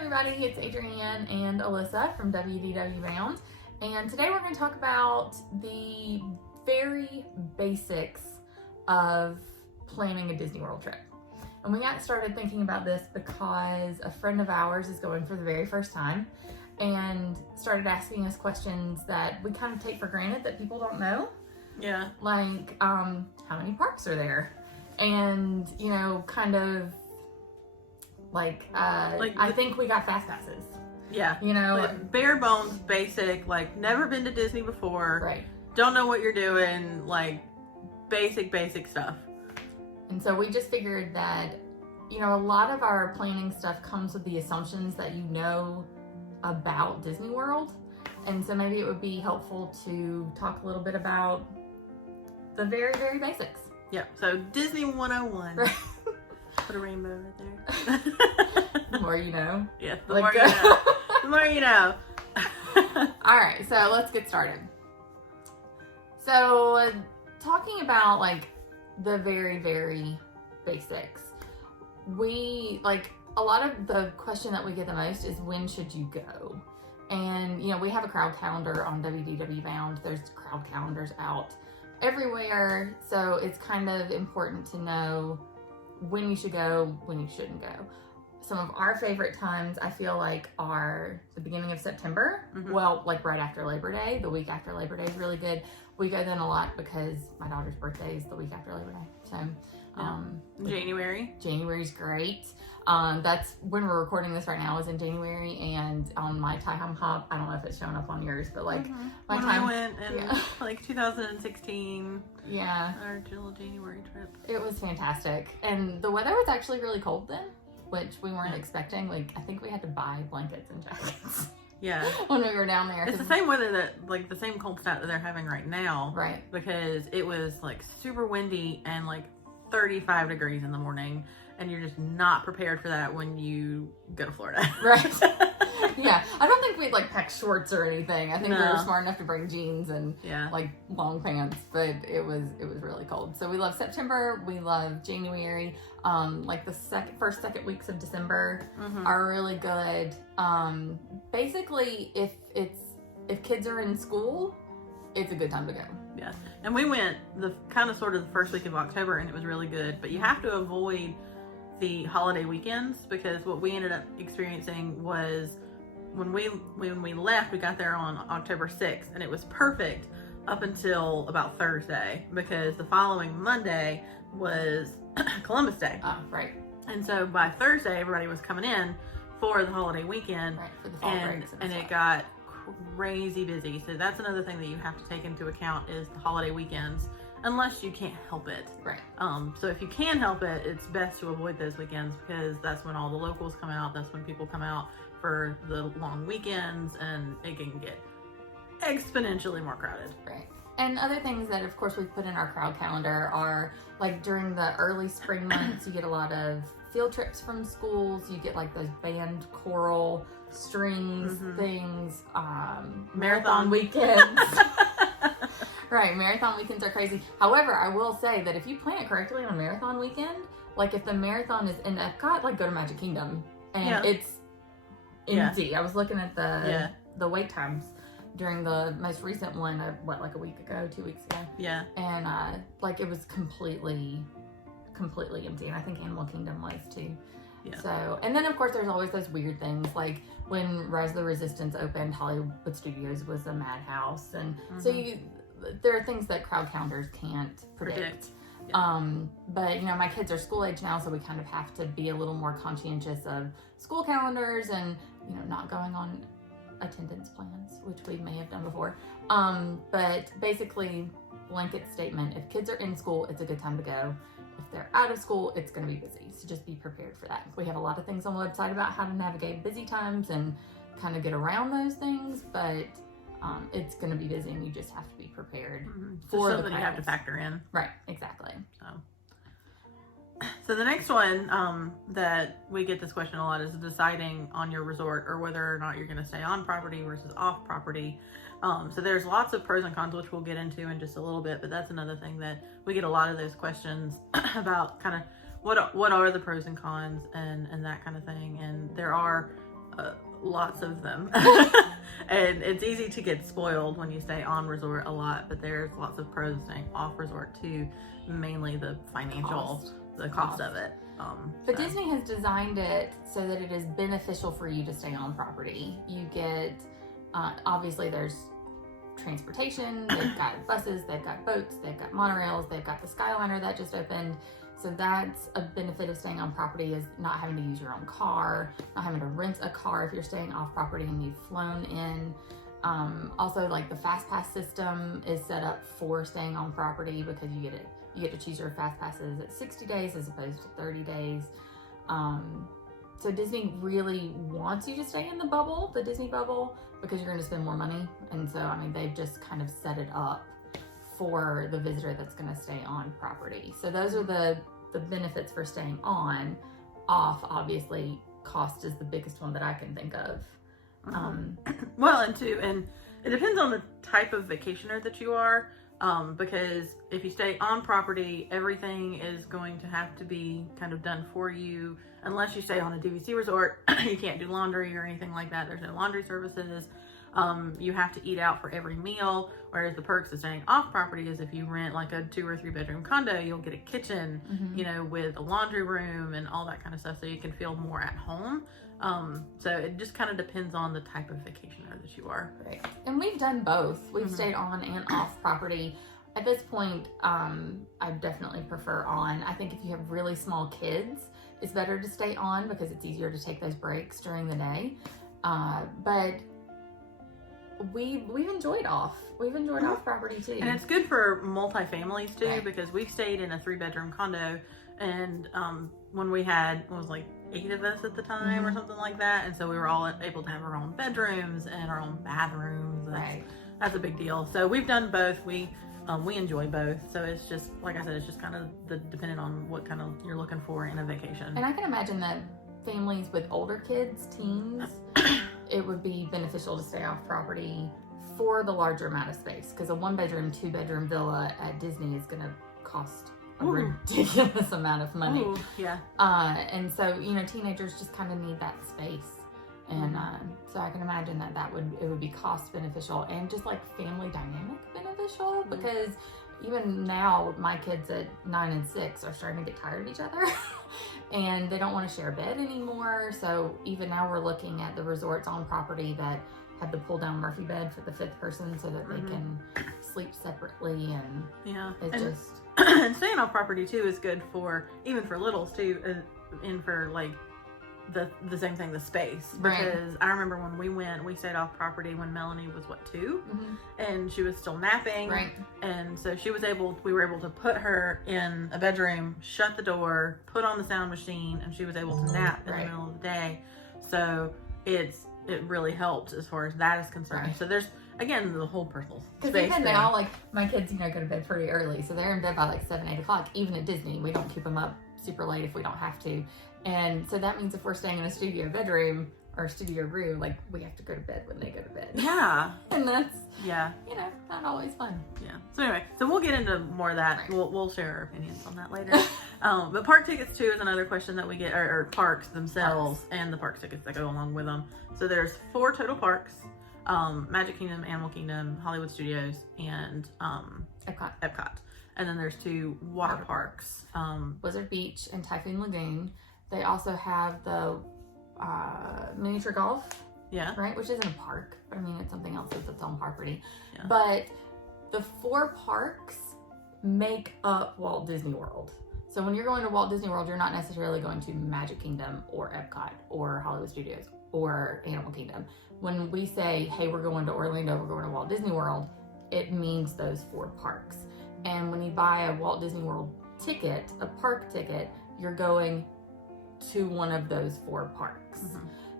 everybody, it's Adrienne and Alyssa from WDW Bound, and today we're going to talk about the very basics of planning a Disney World trip. And we got started thinking about this because a friend of ours is going for the very first time and started asking us questions that we kind of take for granted that people don't know. Yeah. Like, how many parks are there? And, you know, kind of I think we got Fastpasses. Yeah. You know, like bare bones, basic, like never been to Disney before. Right. Don't know what you're doing, like basic stuff. And so we just figured that, you know, a lot of our planning stuff comes with the assumptions that you know about Disney World. And so maybe it would be helpful to talk a little bit about the very, very basics. Yeah. So Disney 101. Right. Put a rainbow right there. The more you know. Yeah, the more you know. The more you know. All right, so let's get started. So talking about like the very, very basics, a lot of the question that we get the most is when should you go? And, you know, we have a crowd calendar on WDW Bound. There's crowd calendars out everywhere. So it's kind of important to know when you should go, when you shouldn't go. Some of our favorite times, I feel like, are the beginning of September. Mm-hmm. Well, like right after Labor Day. The week after Labor Day is really good. We go then a lot because my daughter's birthday is the week after Labor Day. So, January's great. That's when we're recording this right now, is in January, and on my Time Hop, I don't know if it's showing up on yours, but like my when time I went in like 2016. Yeah. Our little January trip. It was fantastic. And the weather was actually really cold then, which we weren't expecting. Like, I think we had to buy blankets and jackets. Yeah. When we were down there. It's the same weather that, like, the same cold snap that they're having right now. Right. Because it was, like, super windy and, like, 35 degrees in the morning. And you're just not prepared for that when you go to Florida. Right. Yeah. I don't think we'd, like, pack shorts or anything. I think we were No. smart enough to bring jeans and, like, long pants. But it was really cold. So we love September. We love January. Like, the first, second weeks of December are really good. Basically, if kids are in school, it's a good time to go. Yeah. And we went the sort of the first week of October, and it was really good. But you have to avoid the holiday weekends, because what we ended up experiencing was when we left, we got there on October 6th, and it was perfect up until about Thursday, because the following Monday was Columbus Day. Right. And so by Thursday, everybody was coming in for the holiday weekend. Right, for the fall breaks and it got crazy busy. So that's another thing that you have to take into account, is the holiday weekends, unless you can't help it. Right. So if you can help it, it's best to avoid those weekends, because that's when all the locals come out. That's when people come out for the long weekends, and it can get exponentially more crowded. Right. And other things that, of course, we've put in our crowd calendar are, like, during the early spring months, you get a lot of field trips from schools. You get, like, those band, choral, strings, things, marathon weekends. Right, marathon weekends are crazy. However, I will say that if you plan it correctly on a marathon weekend, like, if the marathon is in Epcot, like, go to Magic Kingdom. And it's empty. Yeah. I was looking at the wait times during the most recent one, like a week ago, 2 weeks ago. Yeah. And, like, it was completely empty. And I think Animal Kingdom was too. Yeah. So, and then of course there's always those weird things, like when Rise of the Resistance opened, Hollywood Studios was a madhouse. And so there are things that crowd counters can't predict. Yeah. But, you know, my kids are school age now, so we kind of have to be a little more conscientious of school calendars and, you know, not going on attendance plans, which we may have done before. But basically, blanket statement, if kids are in school, it's a good time to go. If they're out of school, it's going to be busy. So just be prepared for that. We have a lot of things on the website about how to navigate busy times and kind of get around those things, but it's going to be busy, and you just have to be prepared for something you have to factor in. Right, exactly. So the next one that we get this question a lot is deciding on your resort, or whether or not you're going to stay on property versus off property. So there's lots of pros and cons, which we'll get into in just a little bit, but that's another thing that we get a lot of those questions about, kind of what are the pros and cons and that kind of thing. And there are lots of them. And it's easy to get spoiled when you stay on resort a lot, but there's lots of pros to staying off resort too, mainly the financial, the cost of it. But Disney has designed it so that it is beneficial for you to stay on property. You get, obviously there's transportation, they've got buses, they've got boats, they've got monorails, they've got the Skyliner that just opened. So that's a benefit of staying on property, is not having to use your own car, not having to rent a car if you're staying off property and you've flown in. Also, like the Fastpass system is set up for staying on property because you get to choose your Fastpasses at 60 days as opposed to 30 days. So Disney really wants you to stay in the bubble, the Disney bubble, because you're going to spend more money. And so, I mean, they've just kind of set it up for the visitor that's going to stay on property. So those are the benefits for staying on. Off, obviously, cost is the biggest one that I can think of. Well, and it depends on the type of vacationer that you are, because if you stay on property, everything is going to have to be kind of done for you. Unless you stay on a DVC resort, you can't do laundry or anything like that. There's no laundry services. You have to eat out for every meal, whereas the perks of staying off property is if you rent like a 2 or 3 bedroom condo, you'll get a kitchen, you know, with a laundry room and all that kind of stuff, so you can feel more at home. So it just kind of depends on the type of vacationer that you are. Right. And we've done both. We've stayed on and off property. At this point, I definitely prefer on. I think if you have really small kids, it's better to stay on because it's easier to take those breaks during the day. But we've enjoyed off. We've enjoyed off property too. And it's good for multi-families too, Right. because we stayed in a 3-bedroom condo, and when we had, it was like 8 of us at the time or something like that, and so we were all able to have our own bedrooms and our own bathrooms. Right. That's a big deal. So we've done both. We enjoy both. So it's just, like I said, it's just kind of depending on what kind of you're looking for in a vacation. And I can imagine that families with older kids, teens, it would be beneficial to stay off property for the larger amount of space, because a 1-bedroom, 2-bedroom villa at Disney is going to cost a ridiculous amount of money. Ooh, yeah. And so, you know, teenagers just kind of need that space. And so I can imagine that it would be cost beneficial and just like family dynamic beneficial, because even now my kids at 9 and 6 are starting to get tired of each other and they don't want to share a bed anymore. So even now we're looking at the resorts on property that have the pull down Murphy bed for the 5th person so that they can sleep separately. And And staying off property too is good for, even for littles too, and for like the same thing, the space, because I remember when we stayed off property when Melanie was 2, and she was still napping, and so we were able to put her in a bedroom, shut the door, put on the sound machine, and she was able to nap in the middle of the day. So it really helped as far as that is concerned. So there's, again, the whole personal space because even thing. now, like my kids, you know, go to bed pretty early, so they're in bed by like 7, 8 o'clock. Even at Disney, we don't keep them up super late if we don't have to. And so that means if we're staying in a studio bedroom or a studio room, like we have to go to bed when they go to bed. Yeah. And that's, you know, not always fun. Yeah. So anyway, so we'll get into more of that. We'll share our opinions on that later. But park tickets too is another question that we get, or parks themselves and the park tickets that go along with them. So there's 4 total parks: Magic Kingdom, Animal Kingdom, Hollywood Studios, and Epcot. And then there's 2 water parks, Blizzard Beach and Typhoon Lagoon. They also have the miniature golf, right, which isn't a park, but I mean it's something else that's its own property. Yeah. But the 4 parks make up Walt Disney World. So when you're going to Walt Disney World, you're not necessarily going to Magic Kingdom or Epcot or Hollywood Studios or Animal Kingdom. When we say, hey, we're going to Orlando, we're going to Walt Disney World, it means those 4 parks. And when you buy a Walt Disney World ticket, a park ticket, you're going to one of those 4 parks.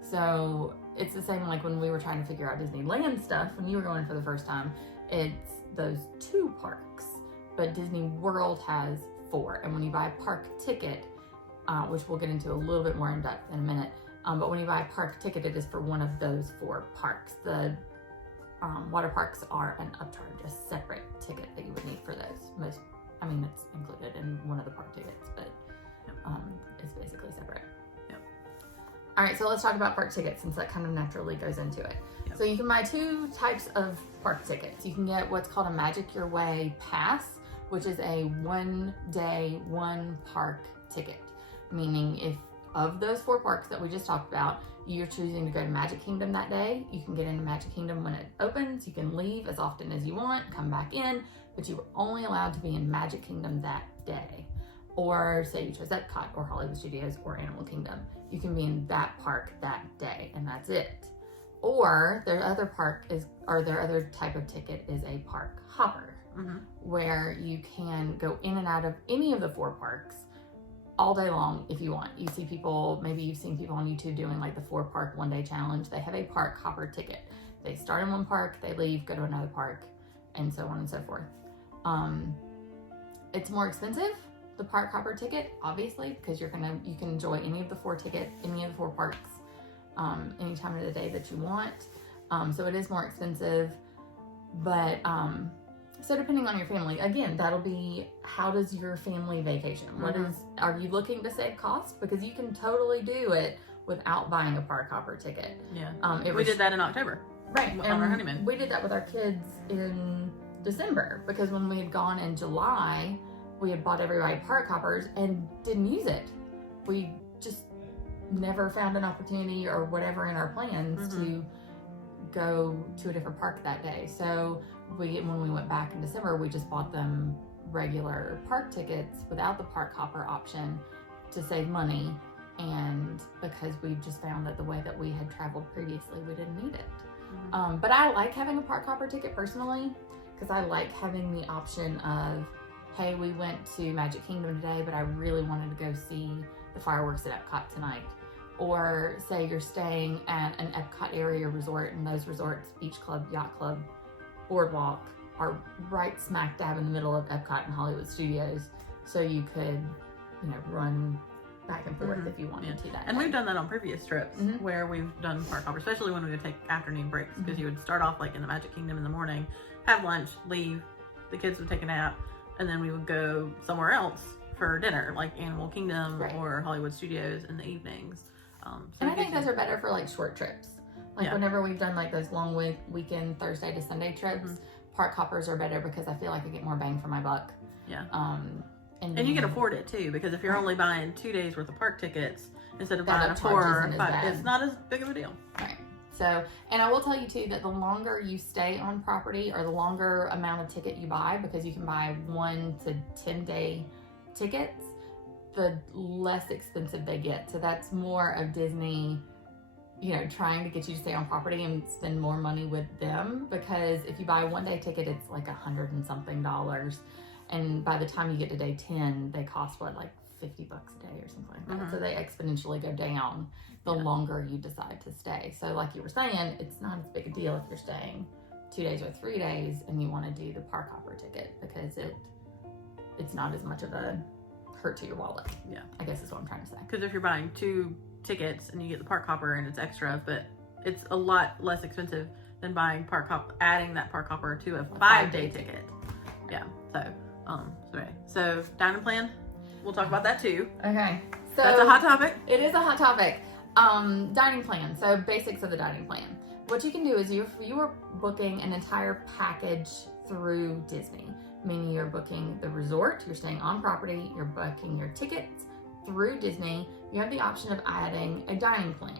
So it's the same like when we were trying to figure out Disneyland stuff, when you were going for the first time, it's those 2 parks, but Disney World has 4. And when you buy a park ticket, which we'll get into a little bit more in depth in a minute, but when you buy a park ticket, it is for one of those 4 parks. The water parks are an upcharge, a separate ticket that you would need for those. It's included in one of the park tickets, but it's basically separate. All right, so let's talk about park tickets since that kind of naturally goes into it. Yep. So you can buy two types of park tickets. You can get what's called a Magic Your Way Pass, which is a 1 day, 1 park ticket. Meaning if of those 4 parks that we just talked about, you're choosing to go to Magic Kingdom that day, you can get into Magic Kingdom when it opens. You can leave as often as you want, come back in, but you were only allowed to be in Magic Kingdom that day. Or say you chose Epcot or Hollywood Studios or Animal Kingdom, you can be in that park that day and that's it. Or their other type of ticket is a park hopper, where you can go in and out of any of the 4 parks all day long if you want. You see people, maybe you've seen people on YouTube doing like the 4 park 1 day challenge. They have a park hopper ticket. They start in one park, they leave, go to another park, and so on and so forth. It's more expensive, the park hopper ticket, obviously, because you can enjoy any of the 4 parks any time of the day that you want. So it is more expensive, but so depending on your family, again, that'll be, how does your family vacation? Are you looking to save cost? Because you can totally do it without buying a park hopper ticket. Yeah, we did that in October. Right, on our honeymoon. We did that with our kids in December, because when we had gone in July, we had bought everybody park hoppers and didn't use it. We just never found an opportunity or whatever in our plans to go to a different park that day. So when we went back in December, we just bought them regular park tickets without the park hopper option to save money, and because we just found that the way that we had traveled previously, we didn't need it. But I like having a park hopper ticket personally, because I like having the option of, hey, we went to Magic Kingdom today, but I really wanted to go see the fireworks at Epcot tonight. Or say you're staying at an Epcot area resort, and those resorts, Beach Club, Yacht Club, Boardwalk, are right smack dab in the middle of Epcot and Hollywood Studios. So you could, run back and forth if you wanted to that And day. we've done that on previous trips where we've done park hopper, especially when we would take afternoon breaks, because you would start off like in the Magic Kingdom in the morning, have lunch, leave, the kids would take a nap, and then we would go somewhere else for dinner, like Animal Kingdom or Hollywood Studios in the evenings. And I think those are better for like short trips. Like whenever we've done like those long weekend Thursday to Sunday trips, park hoppers are better because I feel like I get more bang for my buck. Yeah. And you can afford it too, because if you're only buying 2 days worth of park tickets instead of buying 4 or 5, it's not as big of a deal. Right. So, and I will tell you too that the longer you stay on property, or the longer amount of ticket you buy, because you can buy 1 to 10 day tickets, the less expensive they get. So that's more of Disney, trying to get you to stay on property and spend more money with them, because if you buy a 1 day ticket, it's like $100 and something. And by the time you get to day 10, they cost like $50 a day or something like that. So they exponentially go down the longer you decide to stay. So like you were saying, it's not as big a deal if you're staying 2 days or 3 days and you want to do the park hopper ticket, because it's not as much of a hurt to your wallet. Yeah, I guess is what I'm trying to say. Because if you're buying 2 tickets and you get the park hopper and it's extra, but it's a lot less expensive than buying adding that park hopper to a 5-day ticket. Yeah. So dining plan, we'll talk about that too. Okay. So that's a hot topic. It is a hot topic. Dining plan. So basics of the dining plan. What you can do is if you are booking an entire package through Disney, meaning you're booking the resort, you're staying on property, you're booking your tickets through Disney, you have the option of adding a dining plan.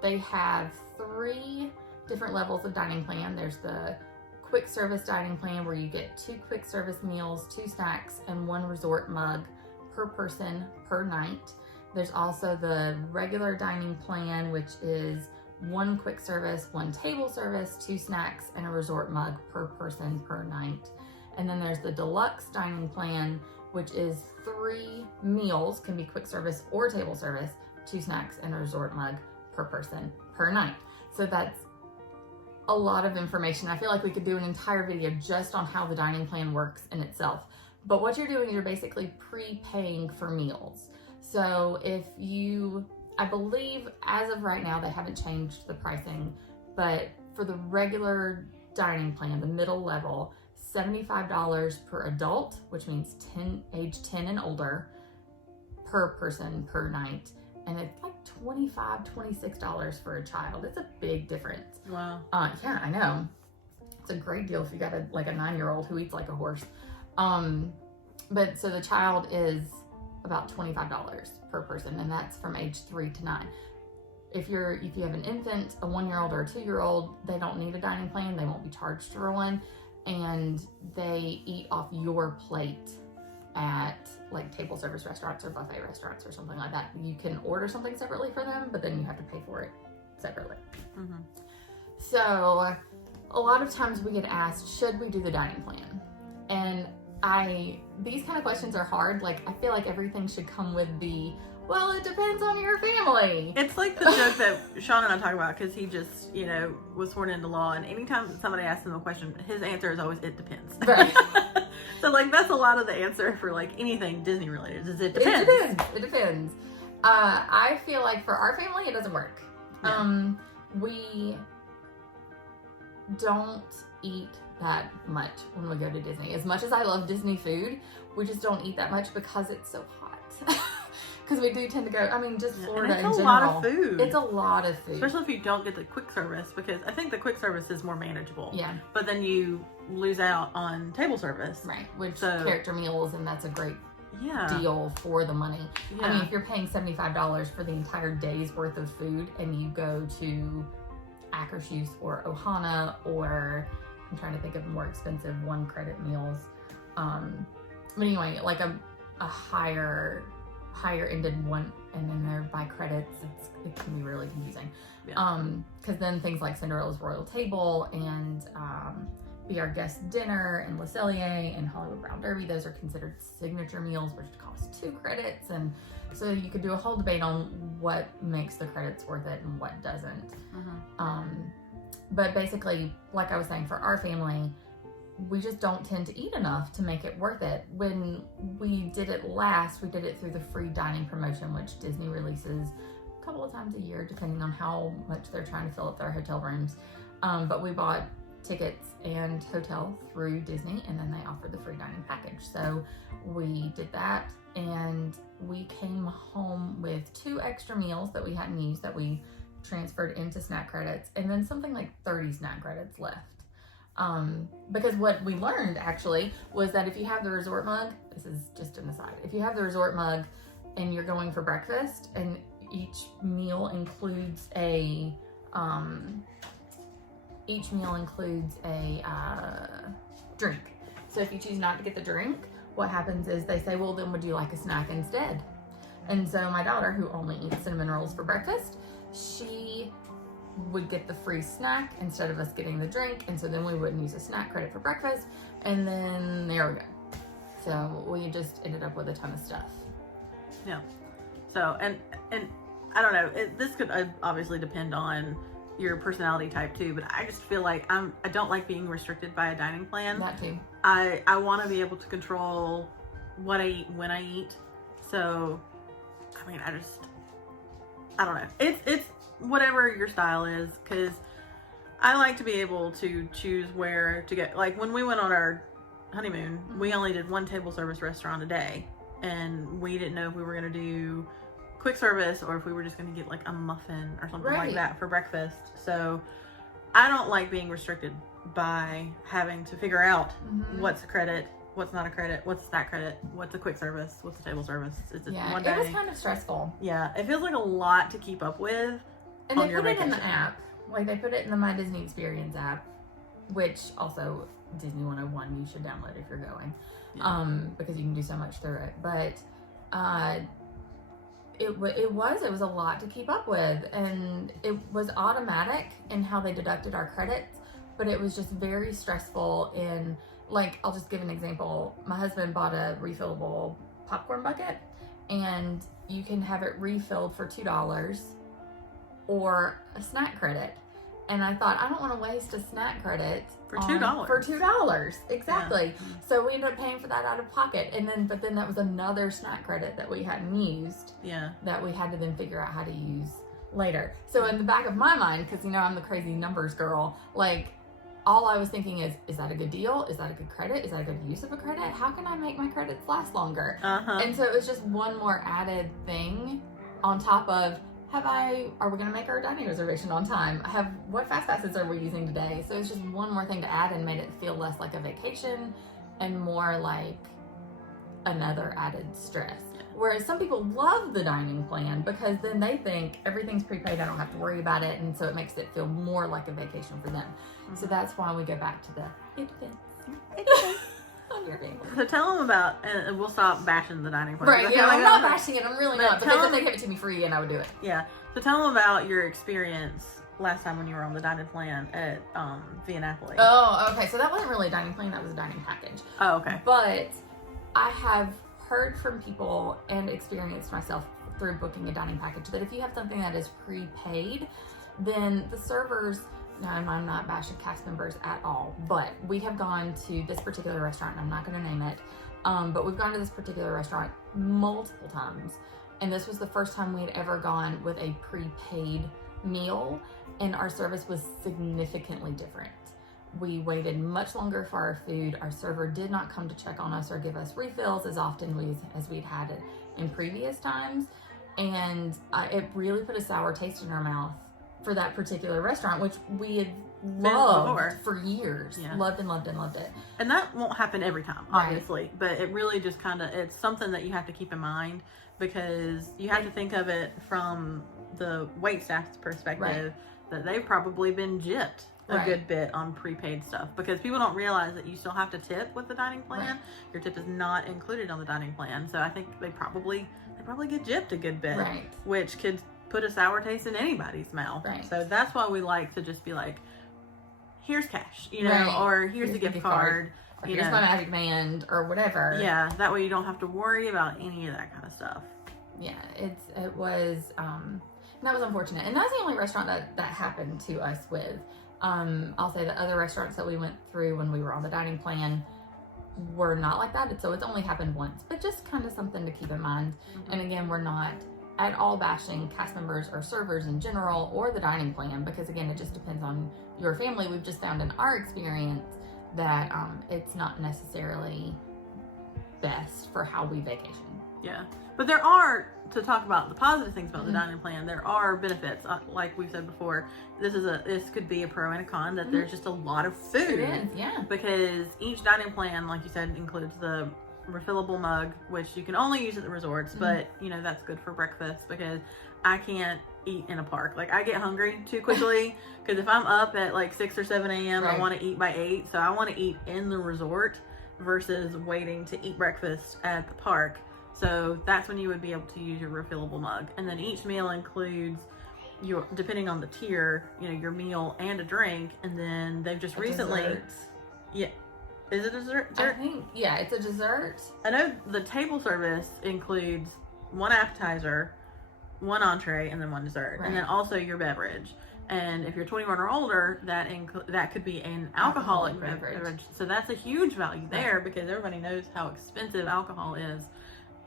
They have 3 different levels of dining plan. There's the quick service dining plan, where you get 2 quick service meals, 2 snacks, and 1 resort mug per person per night. There's also the regular dining plan, which is 1 quick service, 1 table service, 2 snacks, and a resort mug per person per night. And then there's the deluxe dining plan, which is 3 meals, can be quick service or table service, 2 snacks, and a resort mug per person per night. So that's a lot of information. I feel like we could do an entire video just on how the dining plan works in itself. But what you're doing is you're basically prepaying for meals. So I believe as of right now, they haven't changed the pricing, but for the regular dining plan, the middle level, $75 per adult, which means age 10 and older per person per night, and it's like $25-$26 for a child. It's a big difference. Wow. Yeah, I know. It's a great deal if you got a 9-year-old who eats like a horse. But so the child is about $25 per person, and that's from age 3 to 9. If you have an infant, a 1-year-old or a 2-year-old, they don't need a dining plan. They won't be charged for one, and they eat off your plate at like table service restaurants or buffet restaurants or something like that. You can order something separately for them, but then you have to pay for it separately. Mm-hmm. So a lot of times we get asked, should we do the dining plan? And these kind of questions are hard. Like, I feel like everything should come with well, it depends on your family. It's like the joke that Sean and I talk about, because he just, was sworn into law, and anytime somebody asks him a question, his answer is always, it depends. Right. So, like, that's a lot of the answer for, like, anything Disney related, is it depends. It depends. I feel like for our family, it doesn't work. Yeah. We don't eat that much when we go to Disney. As much as I love Disney food, we just don't eat that much because it's so hot. Because we do tend to go, just Florida in general. It's a lot of food. It's a lot of food. Especially if you don't get the quick service, because I think the quick service is more manageable. Yeah. But then you lose out on table service. Right, which character meals, and that's a great deal for the money. Yeah. If you're paying $75 for the entire day's worth of food, and you go to Akershus or Ohana, or I'm trying to think of more expensive 1-credit meals. But anyway, like a higher ended one, and then they're by credits, it can be really confusing. Yeah. Because then things like Cinderella's Royal Table and Be Our Guest Dinner and Le Cellier and Hollywood Brown Derby, those are considered signature meals, which cost 2 credits. And so you could do a whole debate on what makes the credits worth it and what doesn't. Mm-hmm. But basically, like I was saying, for our family, we just don't tend to eat enough to make it worth it. When we did it last, we did it through the free dining promotion, which Disney releases a couple of times a year, depending on how much they're trying to fill up their hotel rooms. But we bought tickets and hotel through Disney, and then they offered the free dining package. So we did that, and we came home with 2 extra meals that we hadn't used that we transferred into snack credits, and then something like 30 snack credits left. Because what we learned actually was that if you have the resort mug, this is just an aside, if you have the resort mug and you're going for breakfast, and each meal includes a drink. So if you choose not to get the drink, what happens is they say, well, then would you like a snack instead? And so my daughter, who only eats cinnamon rolls for breakfast, she would get the free snack instead of us getting the drink, and so then we wouldn't use a snack credit for breakfast, and then there we go. So we just ended up with a ton of stuff. Yeah. So, and I don't know, this could obviously depend on your personality type too, but I just feel like I don't like being restricted by a dining plan. That too. I want to be able to control what I eat, when I eat. So, I don't know. It's whatever your style is, because I like to be able to choose where to get. Like when we went on our honeymoon, we only did 1 table service restaurant a day, and we didn't know if we were going to do quick service or if we were just going to get like a muffin or something like that for breakfast. So I don't like being restricted by having to figure out what's a credit, what's not a credit, what's a snack credit, what's a quick service, what's a table service. It's just one day. It was kind of stressful. Yeah, it feels like a lot to keep up with. And they put it in the app. Like they put it in the My Disney Experience app, which also Disney 101 you should download if you're going. Because you can do so much through it. But it was a lot to keep up with, and it was automatic in how they deducted our credits, but it was just very stressful in, like, I'll just give an example. My husband bought a refillable popcorn bucket, and you can have it refilled for $2 or a snack credit. And I thought, I don't want to waste a snack credit for $2. For $2, exactly. Yeah. So we ended up paying for that out of pocket, but then that was another snack credit that we hadn't used. Yeah. That we had to then figure out how to use later. So in the back of my mind, because I'm the crazy numbers girl, like all I was thinking is that a good deal? Is that a good credit? Is that a good use of a credit? How can I make my credits last longer? And so it was just one more added thing on top of, are we going to make our dining reservation on time? What Fastpasses are we using today? So it's just one more thing to add and made it feel less like a vacation and more like another added stress. Whereas some people love the dining plan because then they think everything's prepaid, I don't have to worry about it, and so it makes it feel more like a vacation for them. So that's why we go back to it depends. On your family. So tell them about, and we'll stop bashing the dining plan. Right, yeah, I'm not bashing it, I'm really not, because if they give it to me free and I would do it. Yeah, so tell them about your experience last time when you were on the dining plan at Via Napoli. Oh, okay, so that wasn't really a dining plan, that was a dining package. Oh, okay. But I have heard from people and experienced myself through booking a dining package that if you have something that is prepaid, then the servers, no, I'm not bashing cast members at all, but we have gone to this particular restaurant, and I'm not going to name it, but we've gone to this particular restaurant multiple times, and this was the first time we had ever gone with a prepaid meal, and our service was significantly different. We waited much longer for our food. Our server did not come to check on us or give us refills as often as we'd had it in previous times. And it really put a sour taste in our mouth for that particular restaurant, which we had loved for years. Yeah. Loved and loved and loved it. And that won't happen every time, obviously. Right. But it really just it's something that you have to keep in mind because you have to think of it from the wait staff's perspective that they've probably been gypped a good bit on prepaid stuff because people don't realize that you still have to tip with the dining plan. Your tip is not included on the dining plan, so I think they probably get gypped a good bit, which could put a sour taste in anybody's mouth. So that's why we like to just be like, here's cash, or here's a gift card, or here's my magic band or whatever. Yeah, that way you don't have to worry about any of that kind of stuff. Yeah, it was that was unfortunate, and that's the only restaurant that happened to us with. I'll say the other restaurants that we went through when we were on the dining plan were not like that. So it's only happened once, but just kind of something to keep in mind. And again, we're not at all bashing cast members or servers in general or the dining plan because again, it just depends on your family. We've just found in our experience that it's not necessarily best for how we vacation. Yeah, but there are, to talk about the positive things about the dining plan, there are benefits. Like we've said before, this could be a pro and a con that there's just a lot of food. It is, yeah. Because each dining plan, like you said, includes the refillable mug, which you can only use at the resorts, but that's good for breakfast because I can't eat in a park. Like I get hungry too quickly because if I'm up at like 6 or 7 a.m. I want to eat by 8, so I want to eat in the resort versus waiting to eat breakfast at the park. So that's when you would be able to use your refillable mug. And then each meal includes depending on the tier, your meal and a drink. And then they've just recently, yeah. Is it a dessert? I think, yeah, it's a dessert. I know the table service includes one appetizer, one entree, and then one dessert. And then also your beverage. And if you're 21 or older, that could be an alcoholic beverage. So that's a huge value there because everybody knows how expensive alcohol is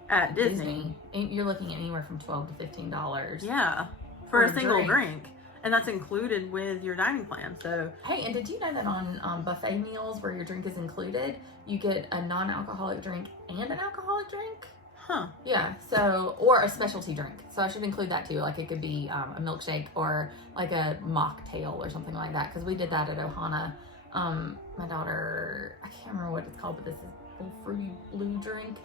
at Disney. You're looking at anywhere from $12 to $15. Yeah, for a single drink. And that's included with your dining plan. So hey, and did you know that on buffet meals where your drink is included, you get a non-alcoholic drink and an alcoholic drink? Huh. Yeah, so, or a specialty drink. So I should include that too. Like it could be a milkshake or like a mocktail or something like that. Because we did that at Ohana. My daughter, I can't remember what it's called, but this is a fruity blue drink.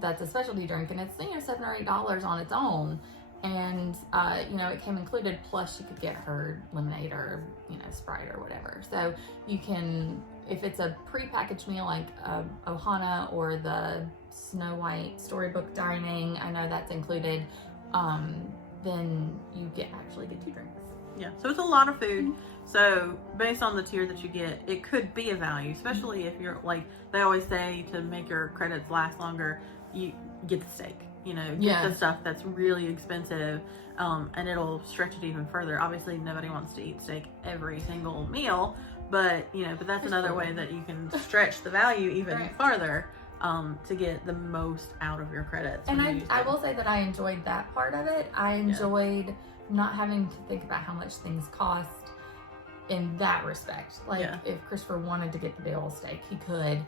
That's a specialty drink, and it's $7 or $8 on its own. And it came included, plus you could get her lemonade or Sprite or whatever. So you can, if it's a pre-packaged meal like Ohana or the Snow White Storybook Dining, I know that's included, then you actually get 2 drinks. Yeah, so it's a lot of food. So based on the tier that you get, it could be a value, especially if you're like, they always say to make your credits last longer, you get the steak. Get the stuff that's really expensive, and it'll stretch it even further. Obviously, nobody wants to eat steak every single meal, but that's another way that you can stretch the value even farther to get the most out of your credits. And I will say that I enjoyed that part of it. I enjoyed not having to think about how much things cost in that respect. Like if Christopher wanted to get the day old steak, he could.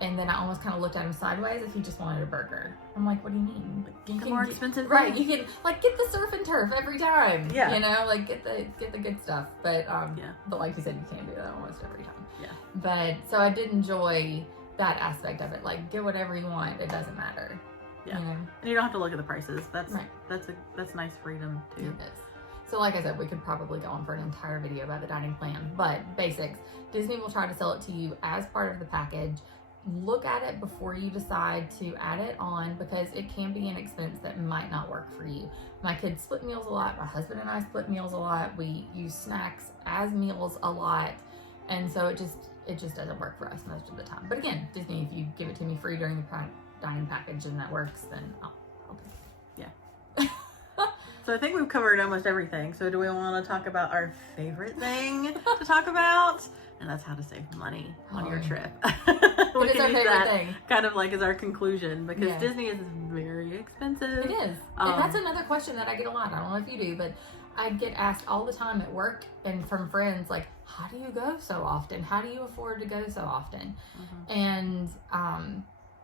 And then I almost kind of looked at him sideways if he just wanted a burger. I'm like, what do you mean? Get the more expensive right? thing. You can like get the surf and turf every time. Yeah. You know, like get the good stuff. But but like you said, you can't do that almost every time. Yeah. But so I did enjoy that aspect of it. Like get whatever you want. It doesn't matter. Yeah. You know? And you don't have to look at the prices. That's right. That's nice freedom too. It is. So like I said, we could probably go on for an entire video about the dining plan. But basics, Disney will try to sell it to you as part of the package. Look at it before you decide to add it on because it can be an expense that might not work for you. My kids split meals a lot. My husband and I split meals a lot. We use snacks as meals a lot. And so it just doesn't work for us most of the time. But again, Disney, if you give it to me free during the dining package and that works, then I'll pay. Yeah. So I think we've covered almost everything. So do we want to talk about our favorite thing to talk about? And that's how to save money on your trip. We It is our can use favorite that thing. kind of like as our conclusion because Yeah. Disney is very expensive. It is. And that's another question that I get a lot. I don't know if you do, but I get asked all the time at work and from friends, like, how do you go so often? How do you afford to go so often? Mm-hmm. And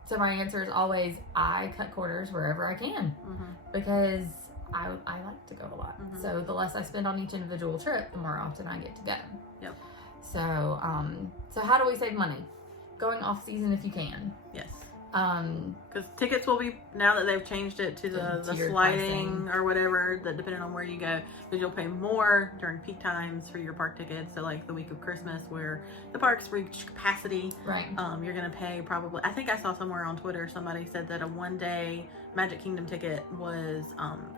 so my answer is always, I cut corners wherever I can Mm-hmm. because I like to go a lot. Mm-hmm. So the less I spend on each individual trip, the more often I get to go. Yep. So, so how do we save money? Going off season if you can. Yes. Um, Because tickets will be, now that they've changed it to the tiered sliding pricing. or whatever, that depending on where you go, because you'll pay more during peak times for your park tickets. So like the week of Christmas where the parks reach capacity, right. you're going to pay probably, I think I saw somewhere on Twitter, somebody said that a 1-day Magic Kingdom ticket was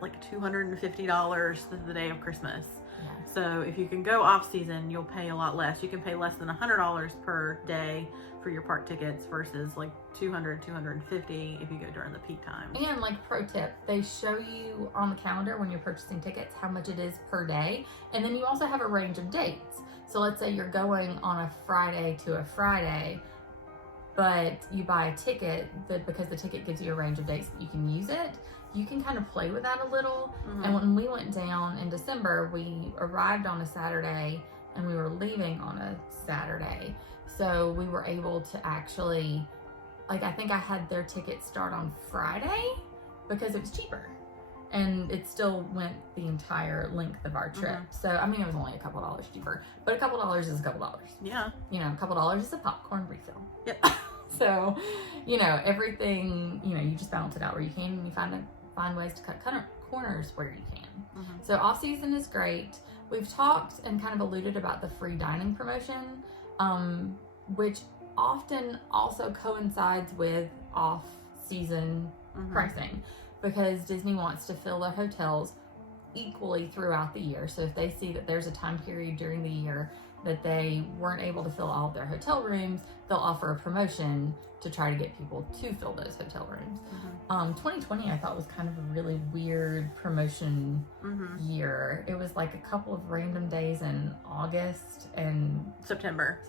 like $250 the day of Christmas. Yeah. So if you can go off season, you'll pay a lot less. You can pay less than $100 per day for your park tickets versus like $200, $250 if you go during the peak time. And like pro tip, they show you on the calendar when you're purchasing tickets how much it is per day. And then you also have a range of dates. So let's say you're going on a Friday to a Friday, but you buy a ticket because the ticket gives you a range of dates that you can use it. You can kind of play with that a little. Mm-hmm. And when we went down in December, we arrived on a Saturday and we were leaving on a Saturday. So we were able to actually, like, I think I had their ticket start on Friday because it was cheaper. And it still went the entire length of our trip. Mm-hmm. So, I mean, it was only a couple dollars cheaper. But a couple dollars is a couple dollars. Yeah. You know, a couple dollars is a popcorn refill. Yep. So, you know, everything, you know, you just balance it out where you can and you find ways to cut corners where you can. Mm-hmm. So off season is great. We've talked and kind of alluded about the free dining promotion, which often also coincides with off season Mm-hmm. pricing because Disney wants to fill their hotels equally throughout the year. So if they see that there's a time period during the year that they weren't able to fill all of their hotel rooms, they'll offer a promotion to try to get people to fill those hotel rooms. Mm-hmm. 2020 I thought was kind of a really weird promotion Mm-hmm. year. It was like a couple of random days in August and September.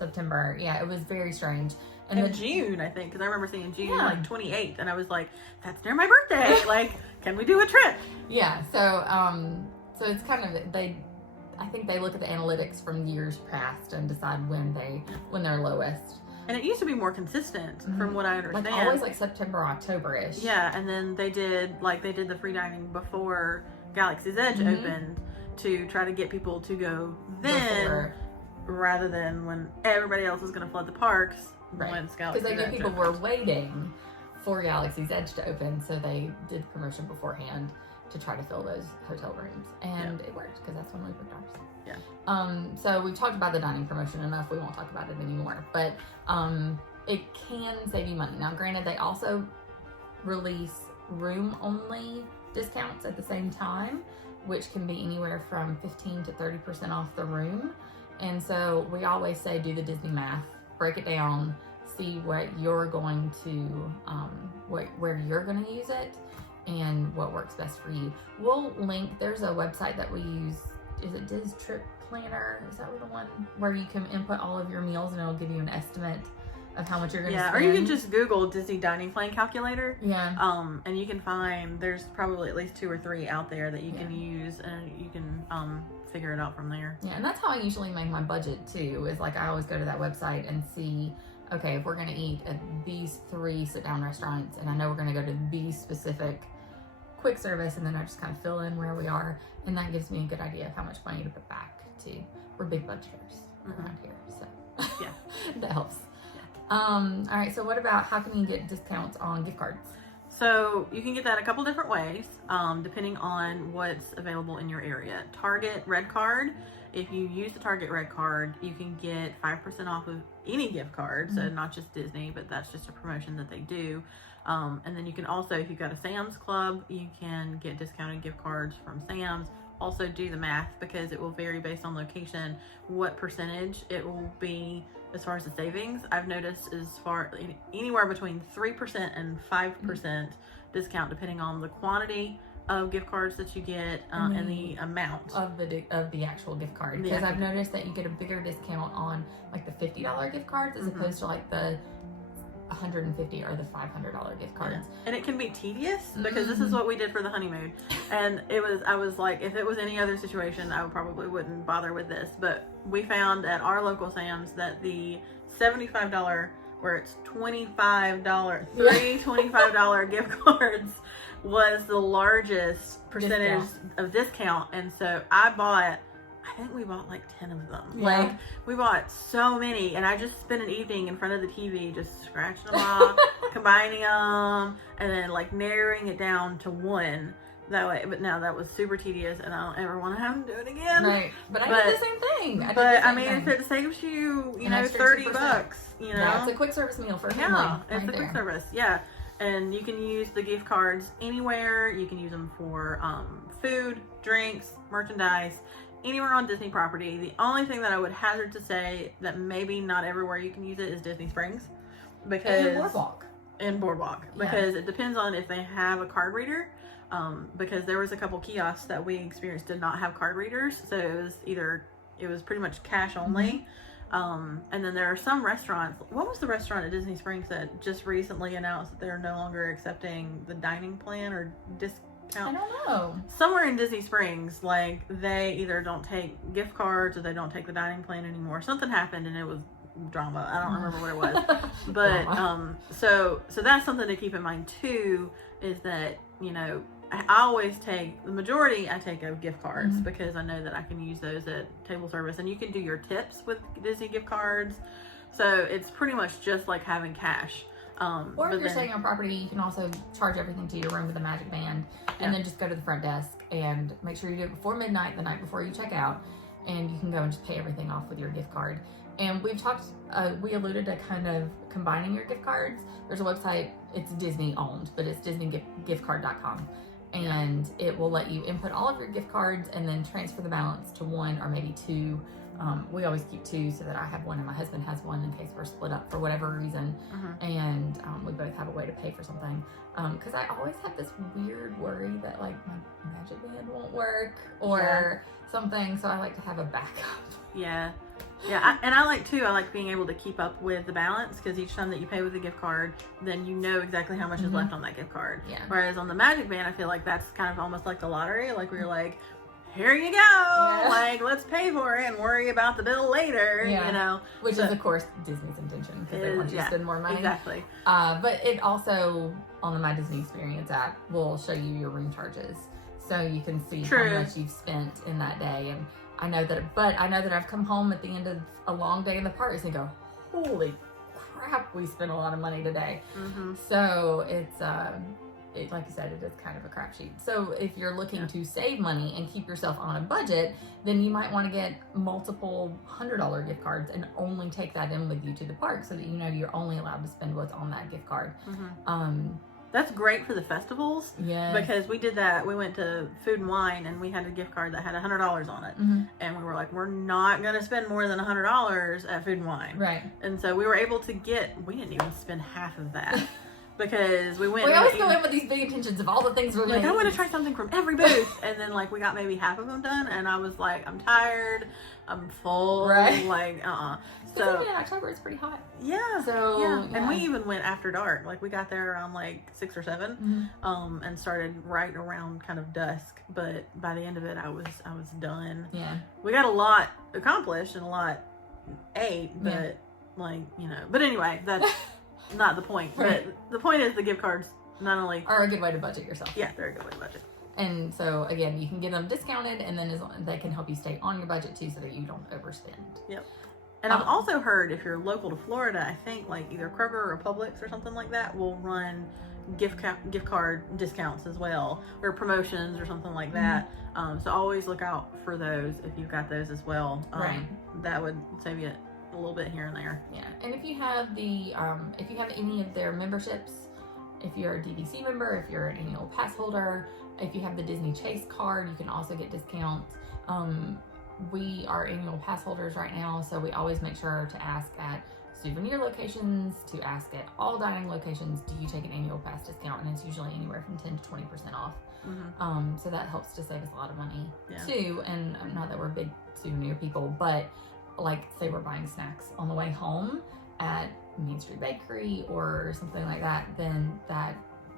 Yeah, it was very strange. And June, I think, because I remember seeing June Yeah. like 28th, and I was like, "That's near my birthday. Like, can we do a trip?" Yeah, so it's kind of I think they look at the analytics from years past and decide when they're lowest. And it used to be more consistent, Mm-hmm. from what I understand. Like always like September, October-ish. Yeah, and then they did the free dining before Galaxy's Edge Mhm. opened to try to get people to go then, Before. rather than when everybody else was going to flood the parks. Right. Once Because Galaxy's they knew Edge people opened. were waiting for Galaxy's Edge to open, so they did the promotion beforehand to try to fill those hotel rooms. And it worked because that's when we booked ours. Yeah. So we've talked about the dining promotion enough. We won't talk about it anymore. But it can save you money. Now, granted, they also release room-only discounts at the same time, which can be anywhere from 15 to 30% off the room. And so we always say do the Disney math, break it down, see what you're going to, where you're going to use it and what works best for you. We'll link, there's a website that we use, is it Diz Trip Planner? Is that the one where you can input all of your meals and it'll give you an estimate of how much you're going to spend? Or you can just Google Disney Dining Plan Calculator. Yeah. And you can find, there's probably at least 2 or 3 out there that you can use, and you can figure it out from there. Yeah, and that's how I usually make my budget too, is like I always go to that website and see okay, if we're going to eat at these 3 sit-down restaurants, and I know we're going to go to these specific quick service, and then I just kind of fill in where we are, and that gives me a good idea of how much money to put back to. We're big budgeters around here, so Yeah. that helps. Yeah. All right, so what about how can you get discounts on gift cards? So you can get that a couple different ways, depending on what's available in your area. Target Red Card. If you use the Target Red Card, you can get 5% off of any gift card. So not just Disney, but that's just a promotion that they do. And then you can also, if you've got a Sam's Club, you can get discounted gift cards from Sam's. Also do the math, because it will vary based on location, what percentage it will be as far as the savings. I've noticed anywhere between 3% and 5% discount, depending on the quantity of gift cards that you get and the amount of the actual gift card. Because I've noticed that you get a bigger discount on like the $50 gift cards as opposed to like the $150 or the $500 gift cards. Yeah. And it can be tedious, because this is what we did for the honeymoon, and I was like, if it was any other situation, I probably wouldn't bother with this, but we found at our local Sam's that the $75, where it's $25, three $25 gift cards was the largest percentage of discount. And so I think we bought like 10 of them. Yeah. Like, we bought so many, and I just spent an evening in front of the TV just scratching them off, combining them, and then like narrowing it down to one. That way, but now that was super tedious, and I don't ever want to have them do it again. Right, but I did the same thing. If it saves you, you know, $30, you know, yeah, it's a quick service meal for a family. Yeah, it's a quick service. Yeah, and you can use the gift cards anywhere. You can use them for food, drinks, merchandise, anywhere on Disney property. The only thing that I would hazard to say that maybe not everywhere you can use it is Disney Springs, because and Boardwalk, because it depends on if they have a card reader. Because there was a couple kiosks that we experienced did not have card readers, so it was pretty much cash only. And then there are some restaurants. What was the restaurant at Disney Springs that just recently announced that they're no longer accepting the dining plan or discount? I don't know. Somewhere in Disney Springs, like, they either don't take gift cards or they don't take the dining plan anymore. Something happened and it was drama. I don't remember what it was. But so that's something to keep in mind too, is that, you know, I always take the majority. I take of gift cards because I know that I can use those at table service, and you can do your tips with Disney gift cards. So it's pretty much just like having cash. Or if you're staying on property, you can also charge everything to your room with a magic band, and then just go to the front desk and make sure you do it before midnight, the night before you check out, and you can go and just pay everything off with your gift card. And we've talked, we alluded to kind of combining your gift cards. There's a website, it's Disney owned, but it's disneygiftcard.com. And it will let you input all of your gift cards and then transfer the balance to one or maybe two. We always keep two so that I have one and my husband has one in case we're split up for whatever reason. And we both have a way to pay for something. Because I always have this weird worry that like my magic band won't work or something. So I like to have a backup. Yeah. I like being able to keep up with the balance, because each time that you pay with a gift card, then you know exactly how much is left on that gift card. Yeah. Whereas on the Magic Band, I feel like that's kind of almost like the lottery, like where you're like, here you go, like, let's pay for it and worry about the bill later, you know. Which is, of course, Disney's intention, because they want you to spend more money. Exactly. But it also, on the My Disney Experience app, will show you your room charges. So you can see how much you've spent in that day. And I know that I've come home at the end of a long day in the parks and go, holy crap, we spent a lot of money today. So it's, like you said, it is kind of a crapshoot. So if you're looking to save money and keep yourself on a budget, then you might want to get multiple $100 gift cards and only take that in with you to the park, so that you know you're only allowed to spend what's on that gift card. That's great for the festivals. Yeah. Because we did that. We went to Food and Wine, and we had a gift card that had $100 on it. And we were like, we're not going to spend more than $100 at Food and Wine. Right. And so we were able to we didn't even spend half of that. Because we went. We always go in with these big intentions of all the things we're like, I want to try something from every booth, and then like we got maybe half of them done, and I was like, I'm tired, I'm full, like So in October it's pretty hot. Yeah. So and we even went after dark. Like we got there around like 6 or 7, and started right around kind of dusk. But by the end of it, I was done. Yeah. We got a lot accomplished and a lot ate, but like, you know, but anyway, that's not the point. Right. But the point is the gift cards not only are a good way to budget yourself. Yeah, they're a good way to budget. And so again, you can get them discounted, and then they can help you stay on your budget too, so that you don't overspend. Yep. And I've also heard if you're local to Florida, I think like either Kroger or Publix or something like that will run gift card discounts as well, or promotions or something like that. So always look out for those if you've got those as well. Right. That would save you a little bit here and there. Yeah. And if you have if you have any of their memberships, if you're a DVC member, if you're an annual pass holder, if you have the Disney Chase card, you can also get discounts. We are annual pass holders right now, so we always make sure to ask at souvenir locations, to ask at all dining locations, do you take an annual pass discount? And it's usually anywhere from 10 to 20% off. So that helps to save us a lot of money too. And not that we're big souvenir people, but like say we're buying snacks on the way home at Main Street Bakery or something like that, then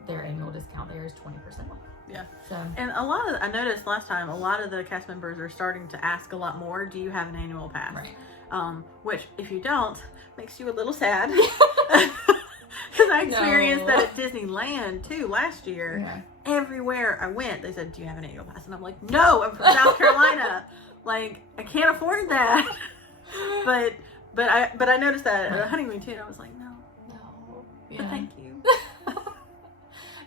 their annual discount there is 20% off. Yeah. So, and I noticed last time, a lot of the cast members are starting to ask a lot more, do you have an annual pass? Right. Which, if you don't, makes you a little sad. Because I experienced that at Disneyland, too, last year. Yeah. Everywhere I went, they said, do you have an annual pass? And I'm like, no, I'm from South Carolina. Like, I can't afford that. But I noticed that at a honeymoon, too, and I was like, no. Yeah. But thank you.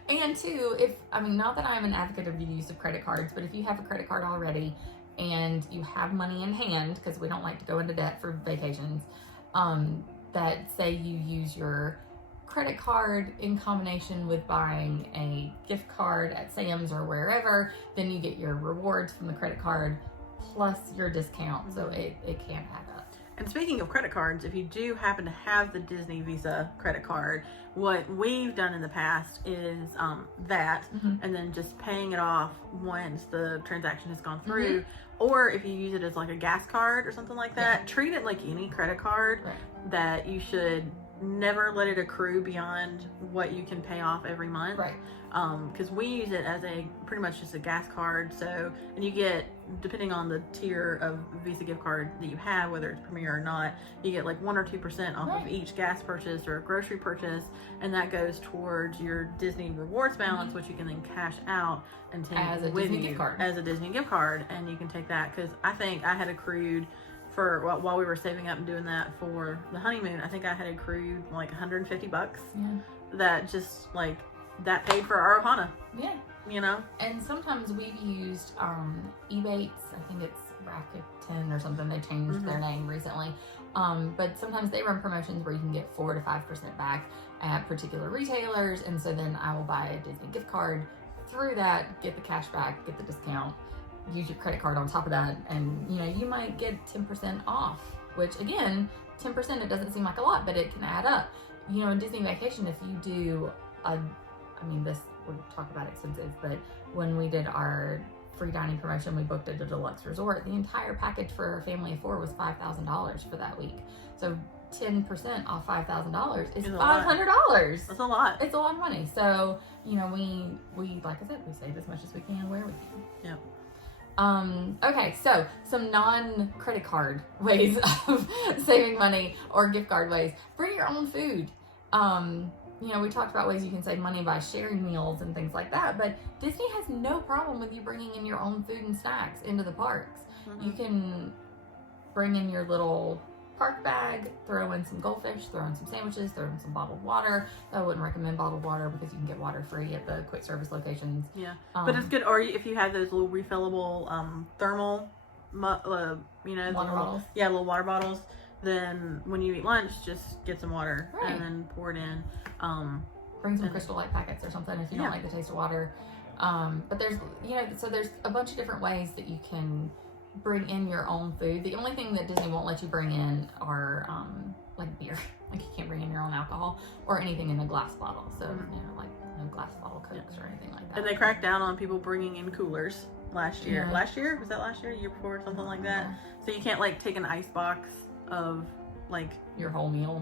And two, not that I'm an advocate of the use of credit cards, but if you have a credit card already and you have money in hand, because we don't like to go into debt for vacations, that say you use your credit card in combination with buying a gift card at Sam's or wherever, then you get your rewards from the credit card plus your discount. So it can add up. And speaking of credit cards, if you do happen to have the Disney Visa credit card, what we've done in the past is that, and then just paying it off once the transaction has gone through. Or if you use it as like a gas card or something like that, treat it like any credit card, that you should never let it accrue beyond what you can pay off every month. Right. Because we use it as pretty much just a gas card. So, and you get, depending on the tier of Visa gift card that you have, whether it's Premier or not, you get like 1 or 2% off of each gas purchase or grocery purchase, and that goes towards your Disney rewards balance, which you can then cash out and take as a with Disney you gift card. as a Disney gift card, and you can take that. Because I think I had accrued for while we were saving up and doing that for the honeymoon, I think I had accrued like $150. Yeah. That just like that paid for our Ohana. Yeah. You know? And sometimes we've used Ebates. I think it's Rakuten or something. They changed their name recently. But sometimes they run promotions where you can get 4 to 5% back at particular retailers. And so then I will buy a Disney gift card through that, get the cash back, get the discount, use your credit card on top of that. And, you might get 10% off, which again, 10%, it doesn't seem like a lot, but it can add up. In Disney Vacation, if you do we'll talk about expensive, but when we did our free dining promotion, we booked at a deluxe resort. The entire package for a family of 4 was $5,000 for that week. So 10% off $5,000 is $500. That's a lot. It's a lot of money. So, we like I said, we save as much as we can where we can. Yeah. Okay, so some non-credit card ways of saving money or gift card ways. Bring your own food. We talked about ways you can save money by sharing meals and things like that, but Disney has no problem with you bringing in your own food and snacks into the parks. You can bring in your little park bag, throw in some goldfish, throw in some sandwiches, throw in some bottled water. I wouldn't recommend bottled water because you can get water free at the quick service locations. Yeah, but it's good. Or if you have those little refillable thermal, water bottles. Yeah, little water bottles. Then when you eat lunch, just get some water and then pour it in. Bring some Crystal Light packets or something if you don't like the taste of water. But there's, so there's a bunch of different ways that you can bring in your own food. The only thing that Disney won't let you bring in are like beer. Like you can't bring in your own alcohol or anything in a glass bottle. So, like no glass bottle Cokes or anything like that. And they cracked down on people bringing in coolers last year. Yeah. Last year? Was that last year? Year before? Something like that? Yeah. So you can't like take an ice box of like your whole meal.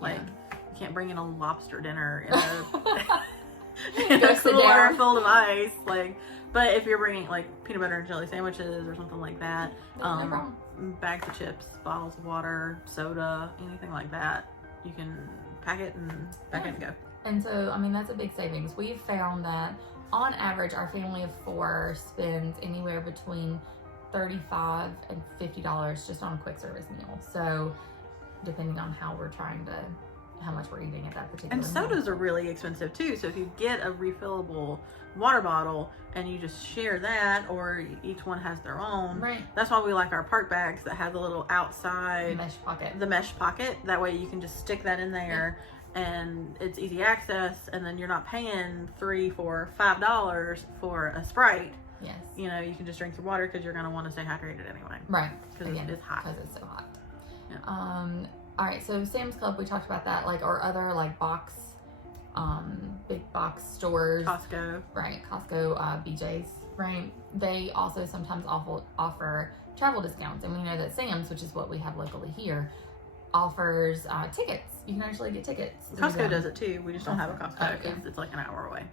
Like you can't bring in a lobster dinner in a, in a cooler full of ice. Like, But if you're bringing like peanut butter and jelly sandwiches or something like that, No problem. bags of chips, bottles of water, soda, anything like that, you can pack it and pack it and go. And so, I mean, that's a big savings. We've found that on average, our family of 4 spends anywhere between $35 and $50 just on a quick service meal. So, depending on how much we're eating at that particular And meal. sodas are really expensive too. So if you get a refillable water bottle and you just share that, or each one has their own. Right. That's why we like our park bags that have the little outside Mesh pocket. the mesh pocket. That way you can just stick that in there. And it's easy access, and then you're not paying $3, $4, $5 for a Sprite. Yes. You know, you can just drink your water because you're going to want to stay hydrated anyway. Right. Because it's hot. Because it's so hot. Yeah. All right. So Sam's Club, we talked about that, like, or other like big box stores. Costco. Right. Costco, BJ's. Right. They also sometimes offer travel discounts, and we know that Sam's, which is what we have locally here, offers tickets. You can actually get tickets. Costco does it too. We just don't have a Costco Oh, because okay. it's like an hour away.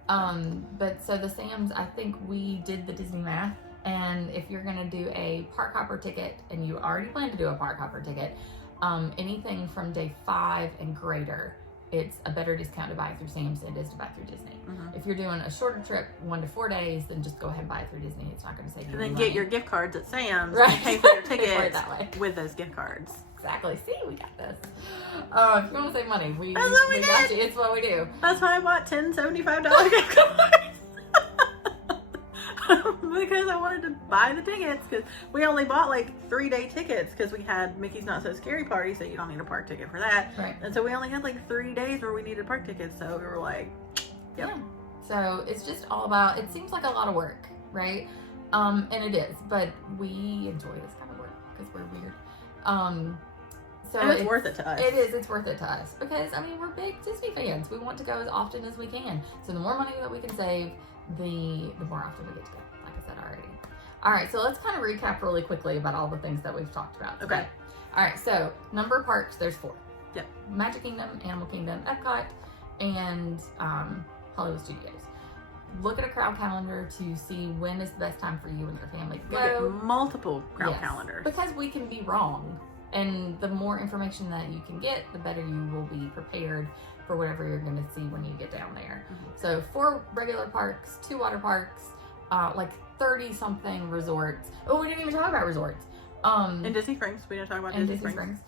But so the Sam's, I think we did the Disney math, and if you're gonna do a park hopper ticket, and you already plan to do a park hopper ticket, anything from day 5 and greater, it's a better discount to buy through Sam's than it is to buy through Disney. Mm-hmm. If you're doing a shorter trip, 1 to 4 days, then just go ahead and buy it through Disney. It's not going to save you And then any get money. your gift cards at Sam's Right. and pay for your Pay for it tickets that way. with those gift cards. Exactly. See, we got this. If you want to save money, That's what we got did. you. It's what we do. That's why I bought 10 $75 gift cards. Because I wanted to buy the tickets, because we only bought like 3-day tickets because we had Mickey's Not So Scary Party, so you don't need a park ticket for that. Right. And so we only had like 3 days where we needed park tickets, so we were like, yep. Yeah. So it's just all about, it seems like a lot of work, right? And it is, but we enjoy this kind of work because we're weird. So And it's worth it to us. It is. It's worth it to us because, I mean, we're big Disney fans. We want to go as often as we can. So the more money that we can save, the more often we get to go, like I said already. All right, so let's kind of recap really quickly about all the things that we've talked about today. Okay. All right, so number of parks, there's 4. Yep. Magic Kingdom, Animal Kingdom, Epcot, and Hollywood Studios. Look at a crowd calendar to see when is the best time for you and your family to Look go. at multiple crowd Yes, calendars. because we can be wrong. And the more information that you can get, the better you will be prepared for whatever you're going to see when you get down there. Mhm. So 4 regular parks, 2 water parks, like 30-something resorts. Oh, we didn't even talk about resorts. In Disney Springs, we didn't talk about In Disney Springs.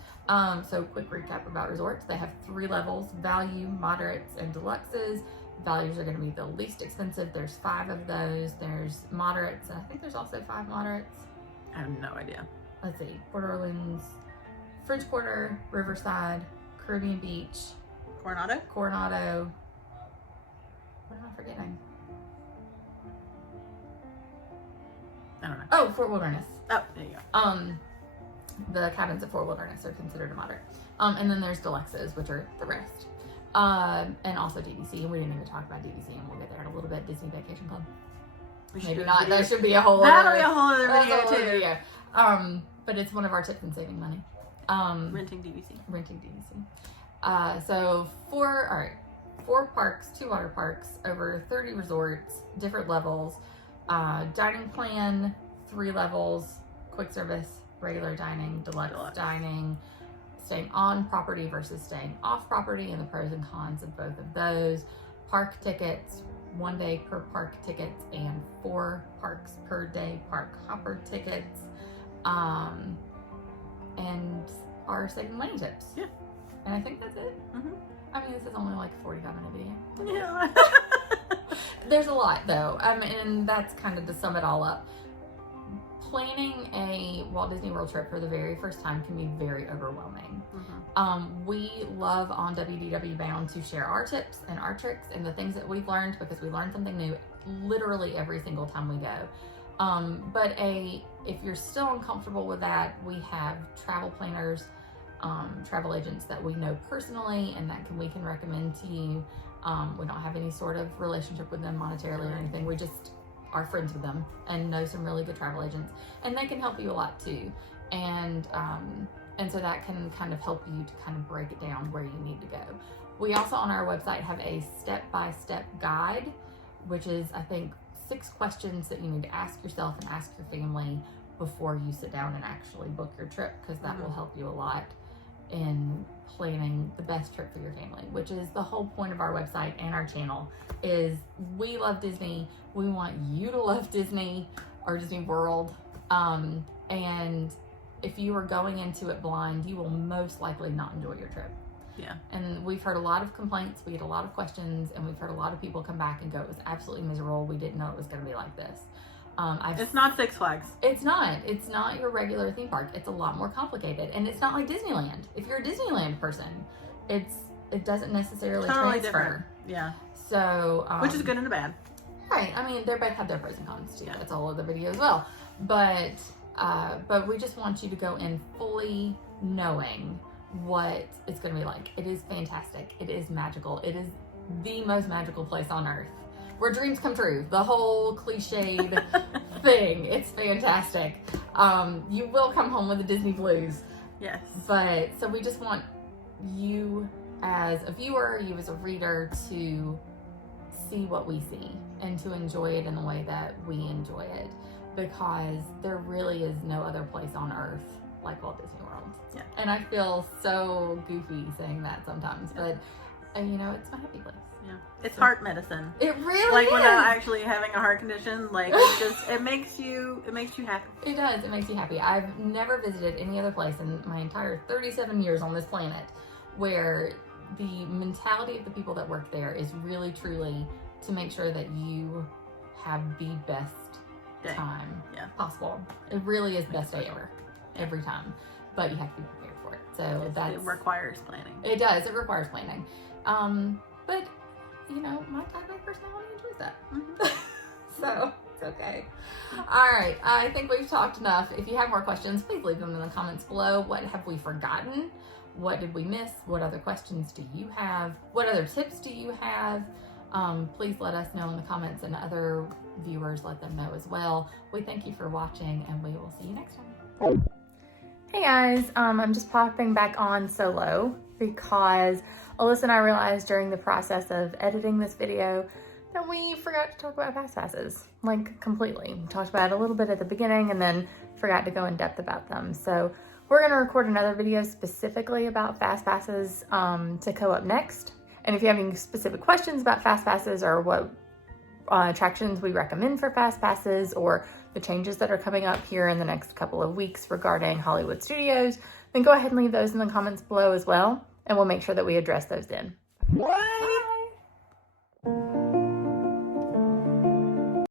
So quick recap about resorts. They have 3 levels: value, moderates, and deluxes. Values are going to be the least expensive. There's 5 of those. There's moderates, and I think there's also 5 moderates. I have no idea. Let's see, Port Orleans, French Quarter, Riverside, Caribbean Beach, Coronado. What am I forgetting? I don't know. Oh, Fort Wilderness. Oh, there you go. The cabins at Fort Wilderness are considered a moderate. And then there's deluxes, which are the rest. And also DVC, and we didn't even talk about DVC, and we'll get there in a little bit. Disney Vacation Club. We should Maybe do a not. video. That should be a whole That'll other, be a whole other that's a video whole other too. video. But it's one of our tips in saving money. Renting DVC. Renting DVC. So 4 parks, 2 water parks, over 30 resorts, different levels, dining plan, 3 levels, quick service, regular dining, deluxe dining, staying on property versus staying off property, and the pros and cons of both of those, park tickets, 1 day per park tickets, and 4 parks per day park hopper tickets, and our saving money tips. Yeah. And I think that's it. Mm-hmm. I mean, this is only like a 45-minute video. Yeah. There's a lot though. And that's kind of to sum it all up. Planning a Walt Disney World trip for the very first time can be very overwhelming. Mm-hmm. We love on WDW Bound to share our tips and our tricks and the things that we've learned, because we learn something new literally every single time we go. But if you're still uncomfortable with that, we have travel planners, travel agents that we know personally and that we can recommend to you. We don't have any sort of relationship with them monetarily or anything. We just are friends with them and know some really good travel agents, and they can help you a lot too. And so that can kind of help you to kind of break it down where you need to go. We also on our website have a step-by-step guide, which is, I think, 6 questions that you need to ask yourself and ask your family before you sit down and actually book your trip, because that will help you a lot in planning the best trip for your family, which is the whole point of our website and our channel. Is we love Disney. We want you to love Disney or Disney World. And if you are going into it blind, you will most likely not enjoy your trip. Yeah. And we've heard a lot of complaints, we get a lot of questions, and we've heard a lot of people come back and go, it was absolutely miserable. We didn't know it was going to be like this. It's not Six Flags. It's not your regular theme park. It's a lot more complicated, and it's not like Disneyland. If you're a Disneyland person, it doesn't necessarily Totally transfer. different. Yeah. So, which is good and bad. Right. I mean, they both have their pros and cons too. Yeah. That's all of the video as well. But we just want you to go in fully knowing what it's going to be like. It is fantastic. It is magical. It is the most magical place on earth, where dreams come true. The whole cliched thing. It's fantastic. You will come home with the Disney blues. Yes. But so we just want you as a viewer, you as a reader, to see what we see and to enjoy it in the way that we enjoy it, because there really is no other place on earth like Walt Disney World. Yeah. And I feel so goofy saying that sometimes, but you know, it's my happy place. Yeah. It's heart medicine. It really like is. Without actually having a heart condition, like it makes you happy. It does. It makes you happy. I've never visited any other place in my entire 37 years on this planet where the mentality of the people that work there is really truly to make sure that you have the best time possible. It really is best day ever, every time. But you have to be prepared for it. So it requires planning. It does. It requires planning. But you know, my type of personality enjoys that. So it's okay. All right. I think we've talked enough. If you have more questions, please leave them in the comments below. What have we forgotten? What did we miss? What other questions do you have? What other tips do you have? Please let us know in the comments, and other viewers, let them know as well. We thank you for watching, and we will see you next time. Hey guys, I'm just popping back on solo because Alyssa and I realized during the process of editing this video that we forgot to talk about Fastpasses, like completely. We talked about it a little bit at the beginning and then forgot to go in depth about them. So we're gonna record another video specifically about Fastpasses to go up next. And if you have any specific questions about Fastpasses or what attractions we recommend for Fastpasses, or the changes that are coming up here in the next couple of weeks regarding Hollywood Studios, then go ahead and leave those in the comments below as well, and we'll make sure that we address those then.